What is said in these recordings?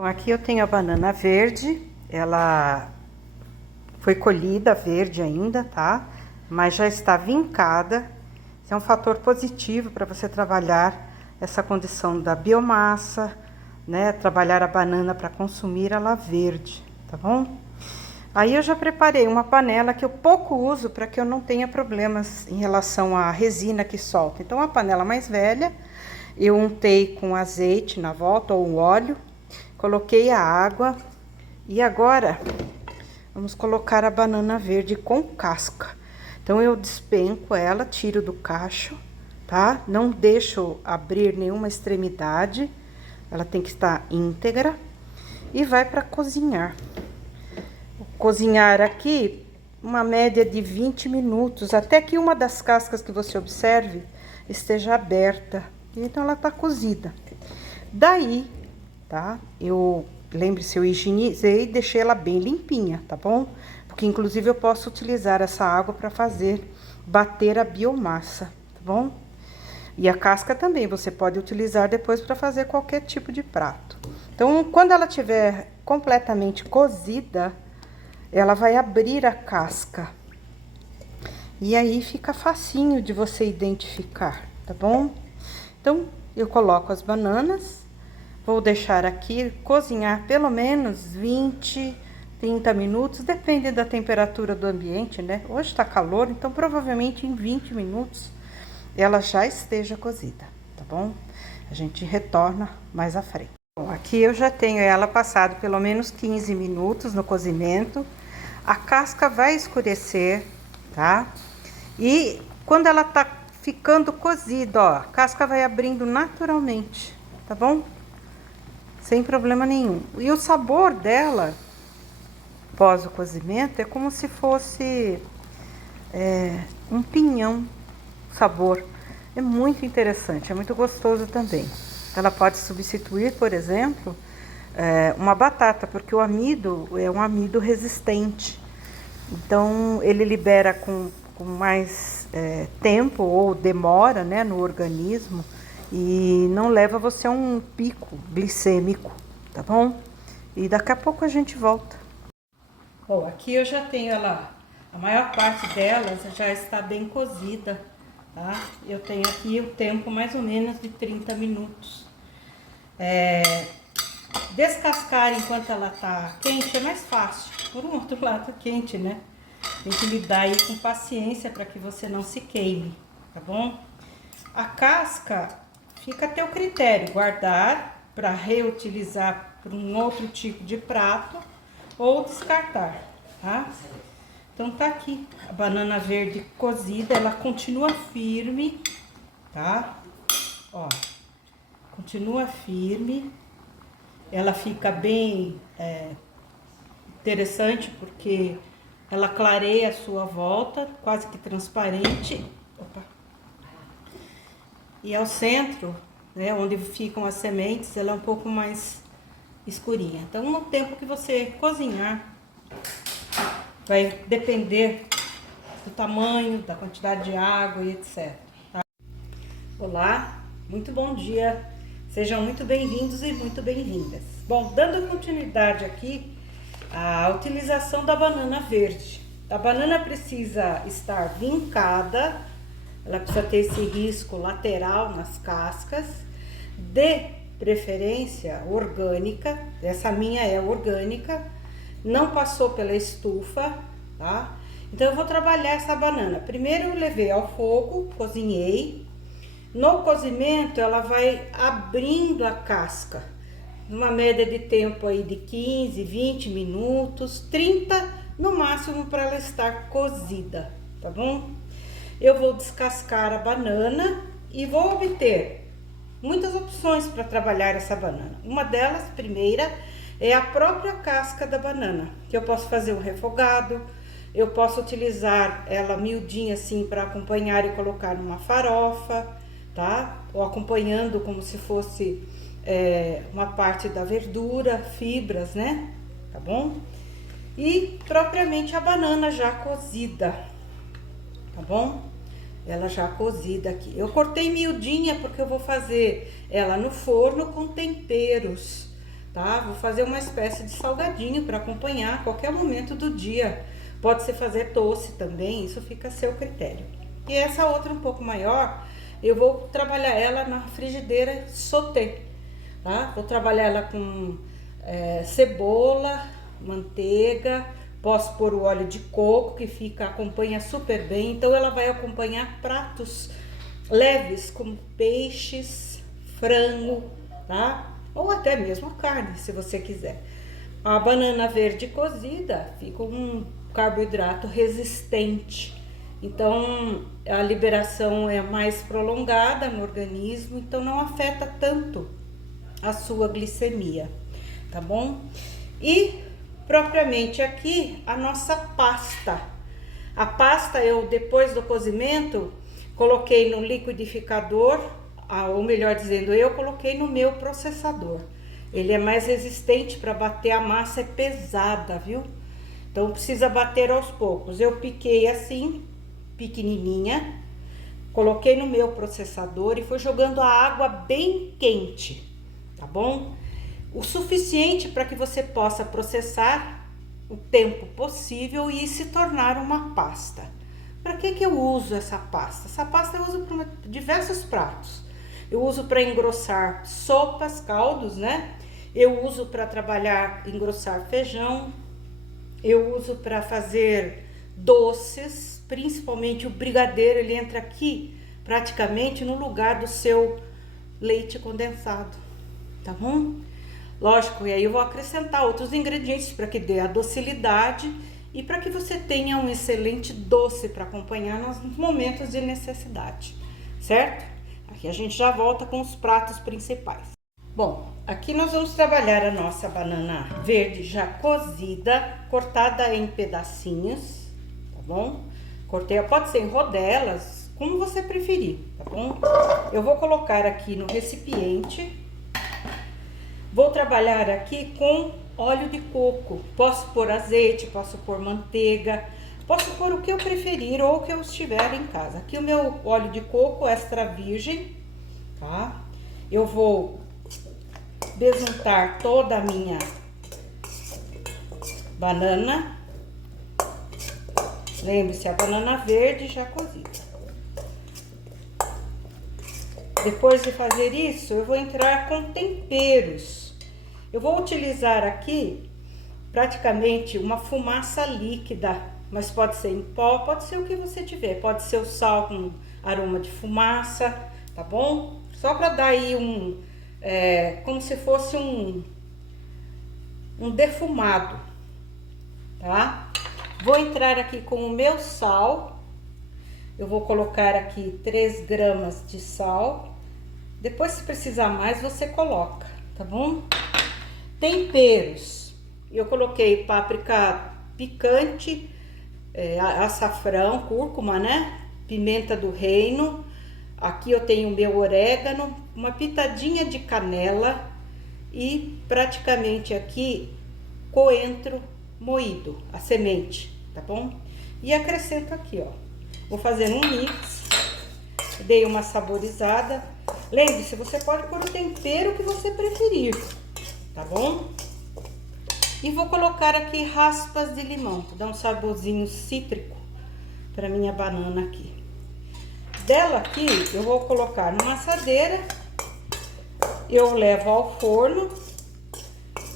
Então, aqui eu tenho a banana verde, ela foi colhida verde ainda, tá? Mas já está vincada. Isso é um fator positivo para você trabalhar essa condição da biomassa, né? Trabalhar a banana para consumir ela verde, tá bom? Aí eu já preparei uma panela que eu pouco uso para que eu não tenha problemas em relação à resina que solta. Então, a panela mais velha, eu untei com azeite na volta ou óleo. Coloquei a água e agora vamos colocar a banana verde com casca. Então eu despenco ela, tiro do cacho, tá? Não deixo abrir nenhuma extremidade, ela tem que estar íntegra e vai para cozinhar. Cozinhar aqui uma média de 20 minutos, até que uma das cascas que você observe esteja aberta. Então ela tá cozida. Daí, tá? Lembre-se, eu higienizei e deixei ela bem limpinha, tá bom? Porque inclusive eu posso utilizar essa água para bater a biomassa, tá bom? E a casca também você pode utilizar depois para fazer qualquer tipo de prato. Então, quando ela estiver completamente cozida, ela vai abrir a casca. E aí fica facinho de você identificar, tá bom? Então, eu coloco as bananas. Vou deixar aqui cozinhar pelo menos 20, 30 minutos, depende da temperatura do ambiente, né? Hoje tá calor, então provavelmente em 20 minutos ela já esteja cozida, tá bom? A gente retorna mais à frente. Bom, aqui eu já tenho ela passado pelo menos 15 minutos no cozimento. A casca vai escurecer, tá? E quando ela tá ficando cozida, ó, a casca vai abrindo naturalmente, tá bom? Sem problema nenhum. E o sabor dela, pós o cozimento, é como se fosse um pinhão. Sabor é muito interessante, é muito gostoso também. Ela pode substituir, por exemplo, uma batata, porque o amido é um amido resistente. Então, ele libera com mais tempo ou demora, né, no organismo, e não leva você a um pico glicêmico, tá bom? E daqui a pouco a gente volta. Bom, aqui eu já tenho ela, a maior parte delas já está bem cozida, tá? Eu tenho aqui o tempo mais ou menos de 30 minutos. Descascar enquanto ela tá quente é mais fácil. Por um outro lado, tá quente, né? Tem que lidar aí com paciência para que você não se queime, tá bom? A casca fica a teu critério, guardar para reutilizar para um outro tipo de prato ou descartar, tá? Então tá aqui a banana verde cozida, ela continua firme, tá? Ó, continua firme, ela fica bem interessante porque ela clareia a sua volta, quase que transparente. Opa. E ao centro, né, onde ficam as sementes, ela é um pouco mais escurinha. Então, no tempo que você cozinhar, vai depender do tamanho, da quantidade de água e etc. Tá? Olá, muito bom dia. Sejam muito bem-vindos e muito bem-vindas. Bom, dando continuidade aqui à utilização da banana verde. A banana precisa estar vincada, ela precisa ter esse risco lateral nas cascas, de preferência orgânica, essa minha é orgânica, não passou pela estufa, tá? Então eu vou trabalhar essa banana. Primeiro eu levei ao fogo, cozinhei. No cozimento ela vai abrindo a casca, numa média de tempo aí de 15, 20 minutos, 30 no máximo para ela estar cozida, tá bom? Eu vou descascar a banana e vou obter muitas opções para trabalhar essa banana. Uma delas, primeira, é a própria casca da banana, que eu posso fazer um refogado, eu posso utilizar ela miudinha assim para acompanhar e colocar numa farofa, tá? Ou acompanhando como se fosse uma parte da verdura, fibras, né? Tá bom? E propriamente a banana já cozida, tá bom? Ela já cozida aqui. Eu cortei miudinha porque eu vou fazer ela no forno com temperos, tá? Vou fazer uma espécie de salgadinho para acompanhar a qualquer momento do dia. Pode ser fazer doce também, isso fica a seu critério. E essa outra um pouco maior, eu vou trabalhar ela na frigideira sauté, tá? Vou trabalhar ela com cebola, manteiga, posso pôr o óleo de coco que acompanha super bem. Então ela vai acompanhar pratos leves como peixes, frango, tá? Ou até mesmo carne, se você quiser. A banana verde cozida fica um carboidrato resistente. Então a liberação é mais prolongada no organismo, então não afeta tanto a sua glicemia, tá bom? E propriamente aqui a nossa pasta. A pasta eu, depois do cozimento, coloquei no liquidificador, ou melhor dizendo, eu coloquei no meu processador. Ele é mais resistente para bater, a massa é pesada, viu? Então precisa bater aos poucos. Eu piquei assim, pequenininha, coloquei no meu processador e fui jogando a água bem quente, tá bom? O suficiente para que você possa processar o tempo possível e se tornar uma pasta. Para que eu uso essa pasta? Essa pasta eu uso para diversos pratos. Eu uso para engrossar sopas, caldos, né? Eu uso para trabalhar, engrossar feijão. Eu uso para fazer doces, principalmente o brigadeiro, ele entra aqui praticamente no lugar do seu leite condensado, tá bom? Lógico, e aí eu vou acrescentar outros ingredientes para que dê a docilidade e para que você tenha um excelente doce para acompanhar nos momentos de necessidade, certo? Aqui a gente já volta com os pratos principais. Bom, aqui nós vamos trabalhar a nossa banana verde já cozida, cortada em pedacinhos, tá bom? Cortei, pode ser em rodelas, como você preferir, tá bom? Eu vou colocar aqui no recipiente. Vou trabalhar aqui com óleo de coco. Posso pôr azeite, posso pôr manteiga, posso pôr o que eu preferir ou o que eu estiver em casa. Aqui o meu óleo de coco extra virgem, tá? Eu vou besuntar toda a minha banana. Lembre-se, a banana verde já cozida. Depois de fazer isso, eu vou entrar com temperos. Eu vou utilizar aqui praticamente uma fumaça líquida, mas pode ser em pó, pode ser o que você tiver. Pode ser o sal com aroma de fumaça, tá bom? Só para dar aí como se fosse um defumado, tá? Vou entrar aqui com o meu sal. Eu vou colocar aqui 3 gramas de sal. Depois, se precisar mais, você coloca, tá bom? Temperos. Eu coloquei páprica picante, açafrão, cúrcuma, né? Pimenta do reino. Aqui eu tenho o meu orégano, uma pitadinha de canela e praticamente aqui coentro moído, a semente, tá bom? E acrescento aqui, ó. Vou fazer um mix, dei uma saborizada. Lembre-se, você pode pôr o tempero que você preferir, tá bom? E vou colocar aqui raspas de limão, para dar um saborzinho cítrico para minha banana aqui. Dela aqui, eu vou colocar numa assadeira, eu levo ao forno,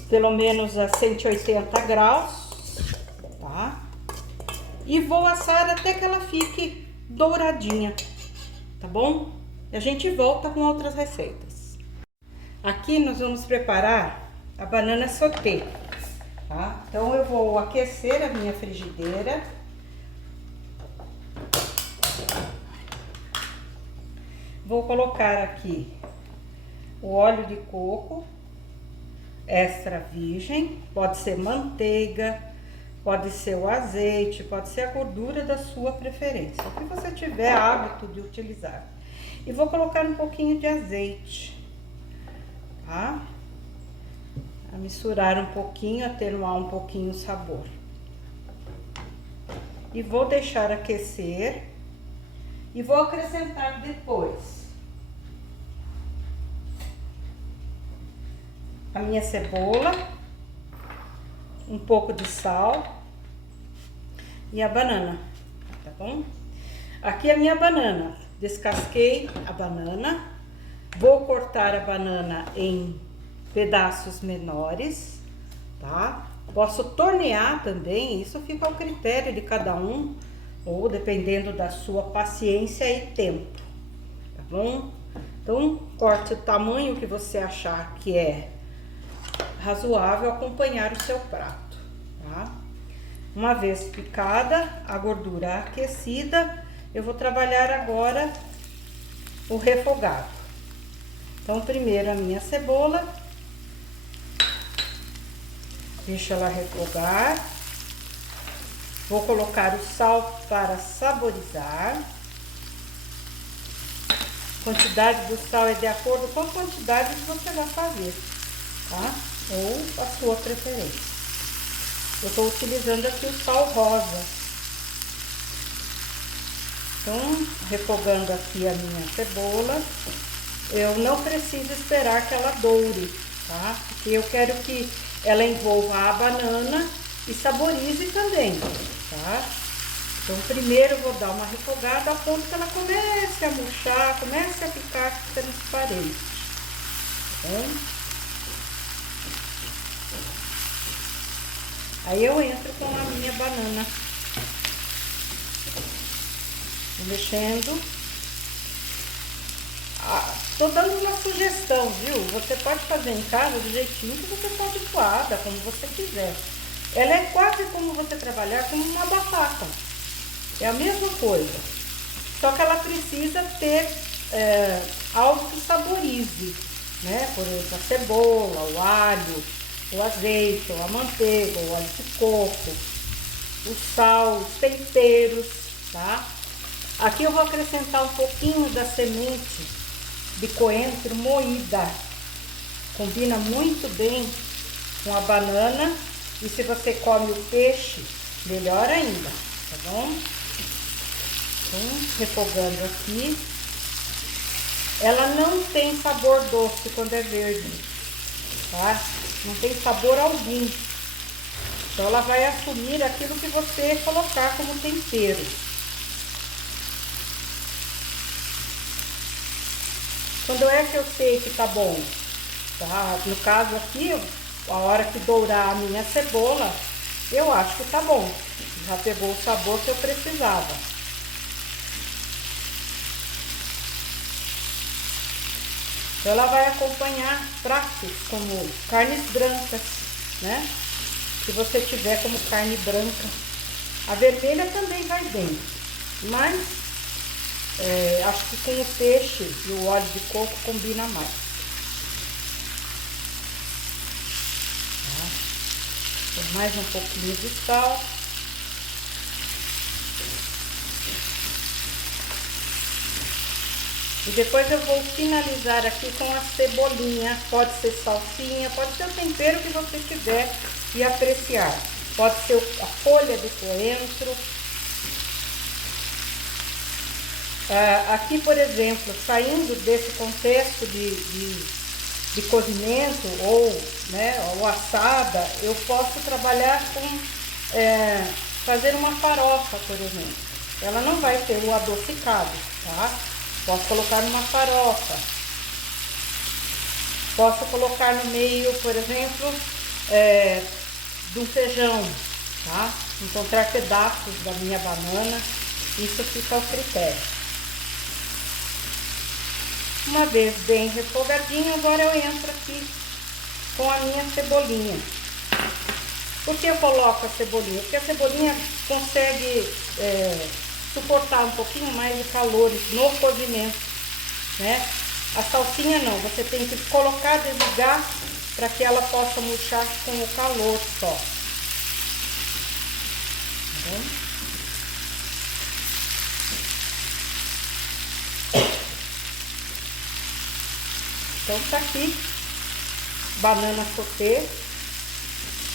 pelo menos a 180 graus, tá? E vou assar até que ela fique douradinha, tá bom? E a gente volta com outras receitas. Aqui nós vamos preparar a banana sauté, tá? Então eu vou aquecer a minha frigideira. Vou colocar aqui o óleo de coco extra virgem, pode ser manteiga, pode ser o azeite, pode ser a gordura da sua preferência, o que você tiver hábito de utilizar. E vou colocar um pouquinho de azeite, tá? A misturar um pouquinho, atenuar um pouquinho o sabor. E vou deixar aquecer e vou acrescentar depois a minha cebola, um pouco de sal e a banana, tá bom? Aqui a minha banana, descasquei a banana, vou cortar a banana em pedaços menores, tá? Posso tornear também, isso fica ao critério de cada um, ou dependendo da sua paciência e tempo, tá bom? Então, corte o tamanho que você achar que é razoável acompanhar o seu prato, tá? Uma vez picada, a gordura aquecida, eu vou trabalhar agora o refogado. Então, primeiro a minha cebola, deixa ela refogar. Vou colocar o sal para saborizar. A quantidade do sal é de acordo com a quantidade que você vai fazer, tá? Ou a sua preferência. Eu estou utilizando aqui o sal rosa. Então, refogando aqui a minha cebola, eu não preciso esperar que ela doure, tá? Porque eu quero que ela envolva a banana e saborize também, tá? Então, primeiro eu vou dar uma refogada a ponto que ela comece a murchar, comece a ficar transparente, tá bom? Aí eu entro com a minha banana, mexendo. Tô dando uma sugestão, viu? Você pode fazer em casa do jeitinho que você está habituada, como você quiser. Ela é quase como você trabalhar com uma batata. É a mesma coisa. Só que ela precisa ter algo que saborize, né? Por exemplo, a cebola, o alho, o azeite, ou a manteiga, o óleo de coco, o sal, os temperos, tá? Aqui eu vou acrescentar um pouquinho da semente de coentro moída. Combina muito bem com a banana. E se você come o peixe, melhor ainda, tá bom? Então, refogando aqui. Ela não tem sabor doce quando é verde, tá? Não tem sabor algum. Então, ela vai assumir aquilo que você colocar como tempero. Quando é que eu sei que tá bom? Tá? No caso aqui, a hora que dourar a minha cebola, eu acho que tá bom. Já pegou o sabor que eu precisava. Então, ela vai acompanhar pratos como carnes brancas, né? Se você tiver como carne branca. A vermelha também vai bem, mas acho que com o peixe e o óleo de coco combina mais. Tá? Mais um pouquinho de sal. E depois eu vou finalizar aqui com a cebolinha. Pode ser salsinha, pode ser o tempero que você tiver e apreciar. Pode ser a folha de coentro. Aqui, por exemplo, saindo desse contexto de cozimento ou assada, eu posso trabalhar com fazer uma farofa, por exemplo. Ela não vai ter o adocicado, tá? Posso colocar numa farofa. Posso colocar no meio, por exemplo, de um feijão, tá? Encontrar pedaços da minha banana, isso fica ao critério. Uma vez bem refogadinho, agora eu entro aqui com a minha cebolinha. Por que eu coloco a cebolinha? Porque a cebolinha consegue suportar um pouquinho mais de calor no cozimento, né? A salsinha não, você tem que colocar, desligar, para que ela possa murchar com o calor só. Tá bom? Então tá aqui, banana sauté,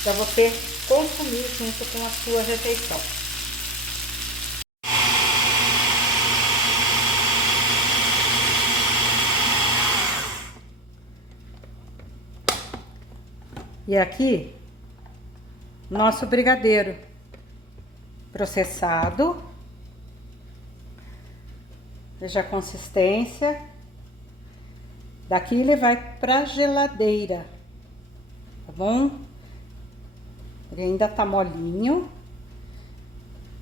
para você consumir junto com a sua refeição. E aqui, nosso brigadeiro processado. Veja a consistência. Daqui ele vai para geladeira, tá bom? Ele ainda tá molinho.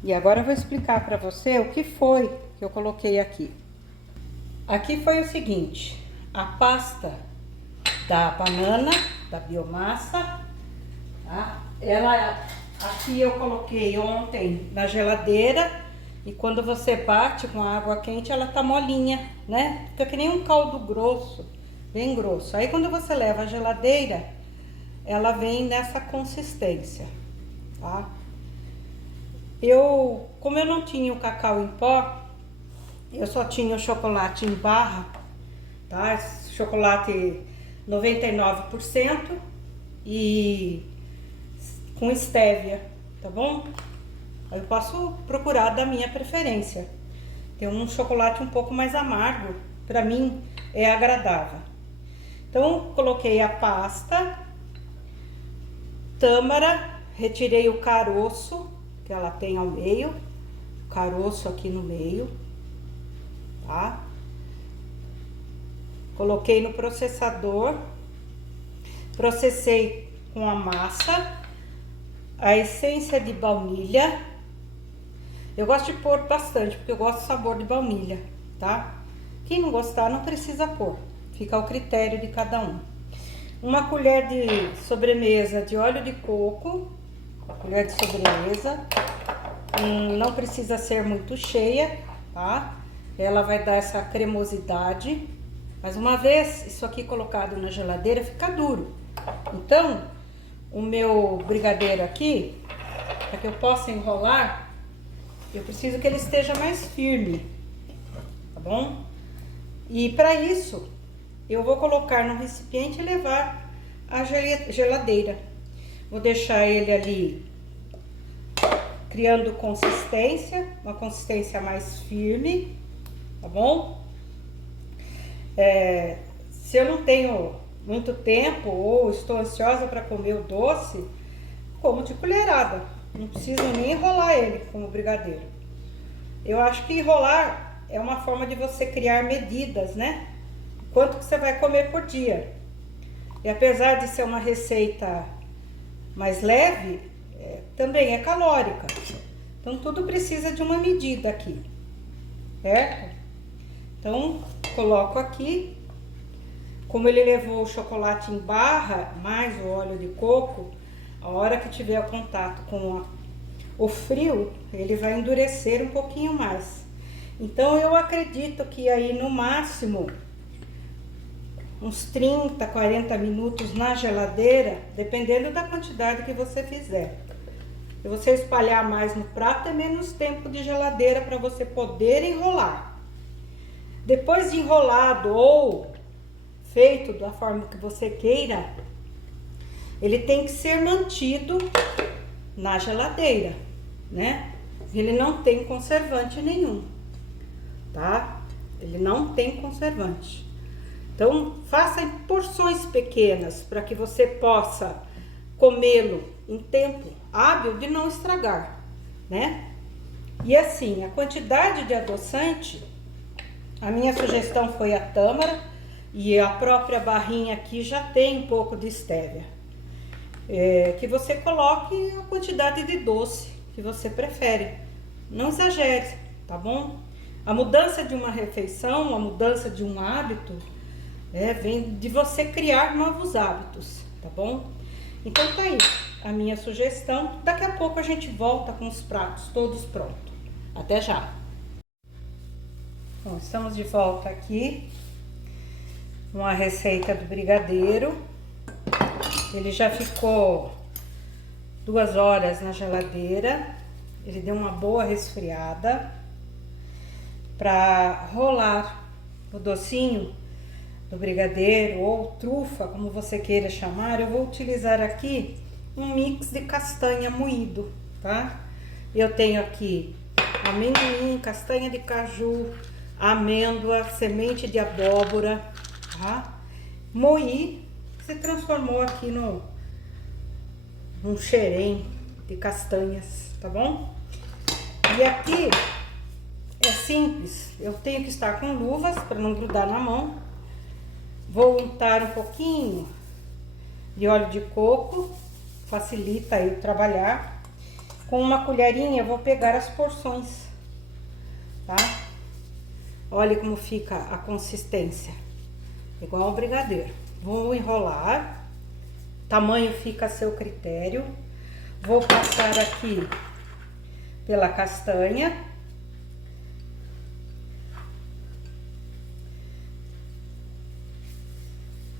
E agora eu vou explicar para você o que foi que eu coloquei aqui. Aqui foi o seguinte: a pasta da banana, da biomassa, tá? Ela aqui eu coloquei ontem na geladeira. E quando você bate com a água quente, ela tá molinha, né? Fica que nem um caldo grosso, bem grosso. Aí quando você leva à geladeira, ela vem nessa consistência, tá? Como eu não tinha o cacau em pó, eu só tinha o chocolate em barra, tá? Chocolate 99% e com estévia, tá bom? Eu posso procurar da minha preferência. Tem um chocolate um pouco mais amargo, para mim é agradável. Então, coloquei a pasta, tâmara, retirei o caroço, que ela tem ao meio, o caroço aqui no meio, tá? Coloquei no processador, processei com a massa, a essência de baunilha. Eu gosto de pôr bastante, porque eu gosto do sabor de baunilha, tá? Quem não gostar não precisa pôr, fica ao critério de cada um. Uma colher de sobremesa de óleo de coco, uma colher de sobremesa, não precisa ser muito cheia, tá? Ela vai dar essa cremosidade, mas uma vez isso aqui colocado na geladeira fica duro. Então, o meu brigadeiro aqui, para que eu possa enrolar, eu preciso que ele esteja mais firme, tá bom? E para isso, eu vou colocar no recipiente e levar à geladeira. Vou deixar ele ali criando consistência, uma consistência mais firme, tá bom? Se eu não tenho muito tempo ou estou ansiosa para comer o doce, como de colherada. Não preciso nem enrolar ele como brigadeiro. Eu acho que enrolar é uma forma de você criar medidas, né? Quanto que você vai comer por dia. E apesar de ser uma receita mais leve, também é calórica. Então tudo precisa de uma medida aqui, certo? Então coloco aqui. Como ele levou o chocolate em barra, mais o óleo de coco, a hora que tiver contato com o frio, ele vai endurecer um pouquinho mais. Então, eu acredito que aí no máximo uns 30, 40 minutos na geladeira, dependendo da quantidade que você fizer. Se você espalhar mais no prato, é menos tempo de geladeira para você poder enrolar. Depois de enrolado ou feito da forma que você queira, ele tem que ser mantido na geladeira, né? Ele não tem conservante nenhum, tá? Ele não tem conservante. Então, faça em porções pequenas para que você possa comê-lo em tempo hábil de não estragar, né? E assim, a quantidade de adoçante, a minha sugestão foi a tâmara e a própria barrinha aqui já tem um pouco de estévia. Que você coloque a quantidade de doce que você prefere. Não exagere, tá bom? A mudança de uma refeição, a mudança de um hábito, vem de você criar novos hábitos, tá bom? Então tá aí a minha sugestão. Daqui a pouco a gente volta com os pratos todos prontos. Até já! Bom, estamos de volta aqui com a receita do brigadeiro. Ele já ficou 2 horas na geladeira. Ele deu uma boa resfriada. Para rolar o docinho do brigadeiro ou trufa, como você queira chamar, eu vou utilizar aqui um mix de castanha moído, tá? Eu tenho aqui amendoim, castanha de caju, amêndoa, semente de abóbora, tá? Moí, se transformou aqui um xerém de castanhas, tá bom? E aqui é simples, eu tenho que estar com luvas para não grudar na mão. Vou untar um pouquinho de óleo de coco, facilita aí trabalhar. Com uma colherinha eu vou pegar as porções, tá? Olha como fica a consistência, igual ao brigadeiro. Vou enrolar, tamanho fica a seu critério. Vou passar aqui pela castanha.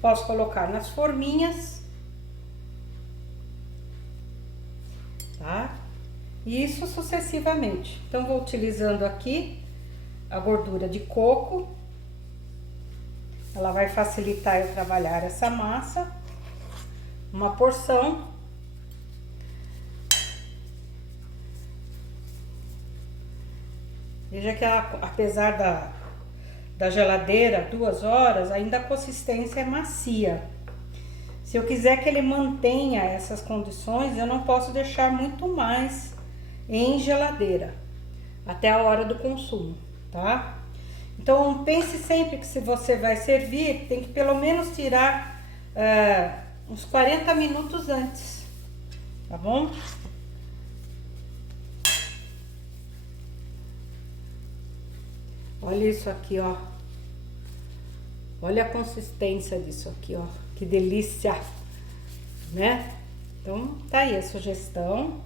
Posso colocar nas forminhas, tá? E isso sucessivamente. Então, vou utilizando aqui a gordura de coco. Ela vai facilitar eu trabalhar essa massa. Uma porção. Veja que ela, apesar da geladeira 2 horas, ainda a consistência é macia. Se eu quiser que ele mantenha essas condições, eu não posso deixar muito mais em geladeira até a hora do consumo, tá? Então pense sempre que se você vai servir, tem que pelo menos tirar uns 40 minutos antes, tá bom? Olha isso aqui, ó. Olha a consistência disso aqui, ó. Que delícia, né? Então, tá aí a sugestão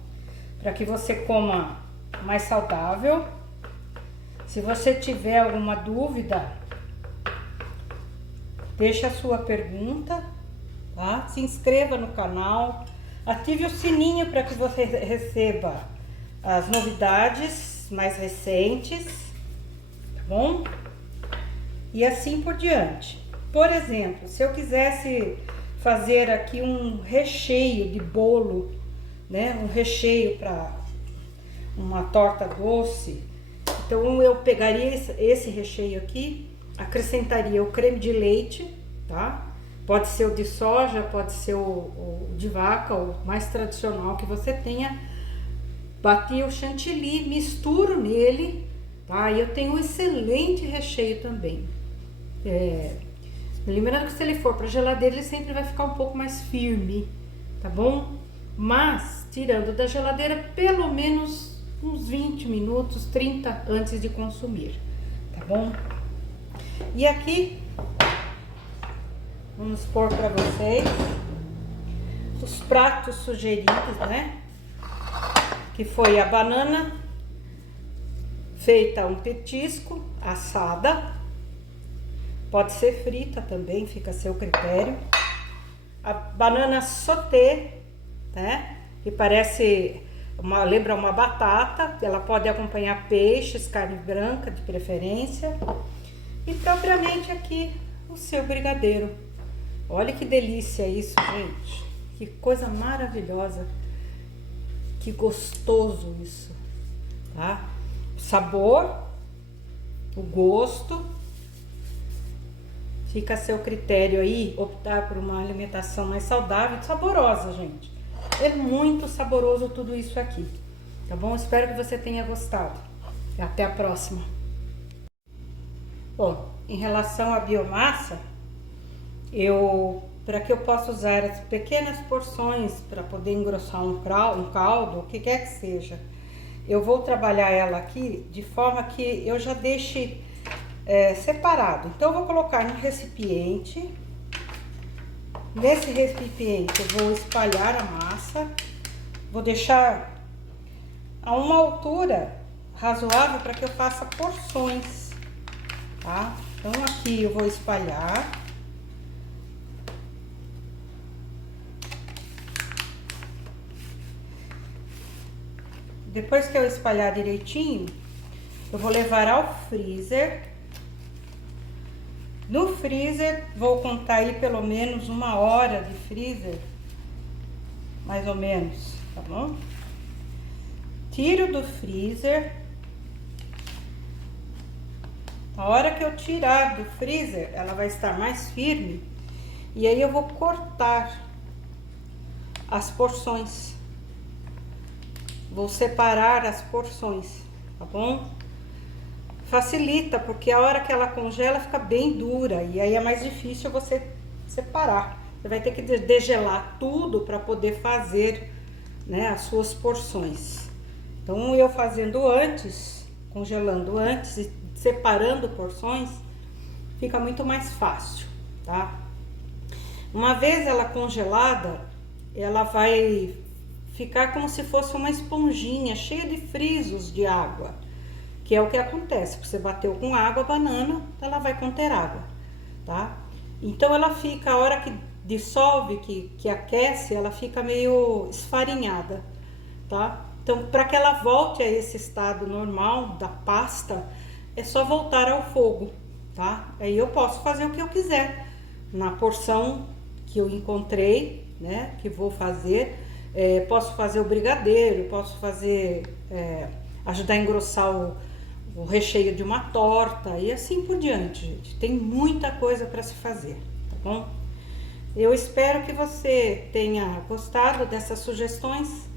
para que você coma mais saudável. Se você tiver alguma dúvida, deixa a sua pergunta, tá? Se inscreva no canal, ative o sininho para que você receba as novidades mais recentes, tá bom? E assim por diante. Por exemplo, se eu quisesse fazer aqui um recheio de bolo, né? Um recheio para uma torta doce. Então, eu pegaria esse recheio aqui, acrescentaria o creme de leite, tá? Pode ser o de soja, pode ser o de vaca, o mais tradicional que você tenha. Bati o chantilly, misturo nele, tá? E eu tenho um excelente recheio também. Lembrando que se ele for para geladeira, ele sempre vai ficar um pouco mais firme, tá bom? Mas, tirando da geladeira, pelo menos uns 20 minutos, 30 antes de consumir, tá bom? E aqui, vamos pôr para vocês os pratos sugeridos, né? Que foi a banana feita um petisco, assada. Pode ser frita também, fica a seu critério. A banana sauté, né? Que parece lembra uma batata. Ela pode acompanhar peixes, carne branca de preferência. E propriamente aqui o seu brigadeiro. Olha que delícia isso, gente. Que coisa maravilhosa. Que gostoso isso, tá? O sabor, o gosto. Fica a seu critério aí optar por uma alimentação mais saudável e saborosa, gente. É muito saboroso tudo isso aqui, tá bom? Espero que você tenha gostado. E até a próxima. Bom, em relação à biomassa, para que eu possa usar as pequenas porções para poder engrossar um caldo, o que quer que seja, eu vou trabalhar ela aqui de forma que eu já deixe separado. Então, eu vou colocar no recipiente. Nesse recipiente, eu vou espalhar a massa. Vou deixar a uma altura razoável para que eu faça porções, tá? Então, aqui eu vou espalhar. Depois que eu espalhar direitinho, eu vou levar ao freezer. No freezer, vou contar aí pelo menos 1 hora de freezer, mais ou menos, tá bom? Tiro do freezer. A hora que eu tirar do freezer, ela vai estar mais firme. E aí eu vou cortar as porções, vou separar as porções, tá bom? Facilita, porque a hora que ela congela fica bem dura e aí é mais difícil você separar. Você vai ter que degelar tudo para poder fazer, né, as suas porções. Então eu fazendo antes, congelando antes e separando porções, fica muito mais fácil, tá? Uma vez ela congelada, ela vai ficar como se fosse uma esponjinha cheia de frisos de água, que é o que acontece. Você bateu com água a banana, ela vai conter água, tá? Então ela fica, a hora que dissolve, que aquece, ela fica meio esfarinhada, tá? Então, para que ela volte a esse estado normal da pasta, é só voltar ao fogo, tá? Aí eu posso fazer o que eu quiser na porção que eu encontrei, né? Que vou fazer. Posso fazer o brigadeiro, posso fazer, ajudar a engrossar o recheio de uma torta e assim por diante, gente. Tem muita coisa para se fazer, tá bom? Eu espero que você tenha gostado dessas sugestões.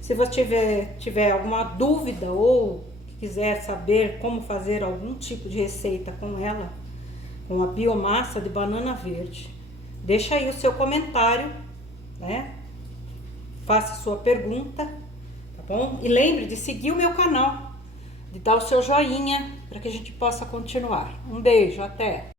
Se você tiver alguma dúvida ou quiser saber como fazer algum tipo de receita com ela, com a biomassa de banana verde, deixa aí o seu comentário, né? Faça a sua pergunta, tá bom? E lembre de seguir o meu canal, de dar o seu joinha para que a gente possa continuar. Um beijo, até!